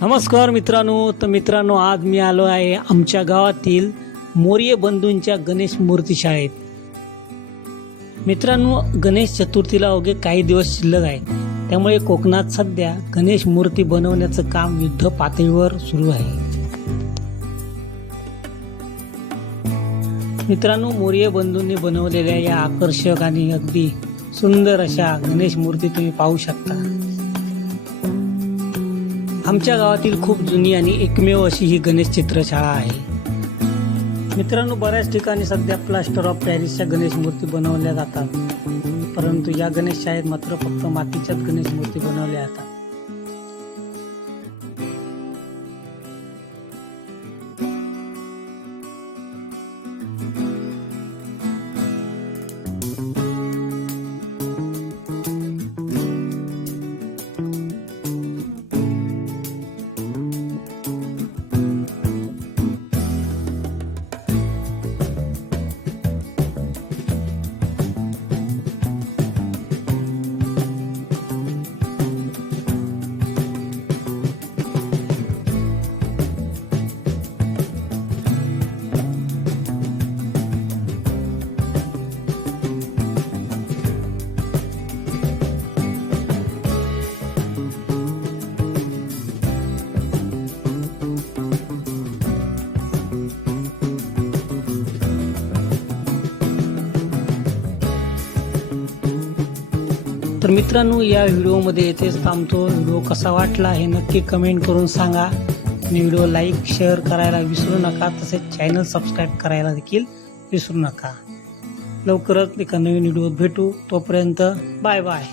नमस्कार मित्रांनो, आज मी आलो आहे आमच्या गावातील मोर्ये बंधूंच्या गणेश मूर्ती शाळेत। मित्रांनो, गणेश चतुर्थीला अवघे काही दिवस शिल्लक आहे, त्यामुळे कोकणात सध्या गणेश मूर्ती बनवण्याचं काम युद्ध पातळीवर सुरू आहे। मित्रांनो, मोर्ये बंधूंनी बनवलेल्या या आकर्षक आणि अगदी सुंदर अशा गणेश मूर्ती तुम्ही पाहू शकता। आमच्या गावातील खूप जुनी आणि एकमेव अशी ही गणेश चित्रशाळा आहे। मित्रांनो, बऱ्याच ठिकाणी सध्या प्लास्टर ऑफ पॅरिसच्या गणेश मूर्ती बनवल्या जातात, परंतु या गणेश शाळेत मात्र फक्त मातीच्याच गणेश मूर्ती बनवल्या जातात। तर मित्रांनो, या व्हिडिओमध्ये इथेच थांबतो। व्हिडिओ कसा वाटला हे नक्की कमेंट करून सांगा आणि व्हिडिओ लाईक शेअर करायला विसरू नका, तसेच चॅनल सबस्क्राईब करायला देखील विसरू नका। लवकरच एका नवीन व्हिडिओत भेटू, तोपर्यंत बाय बाय।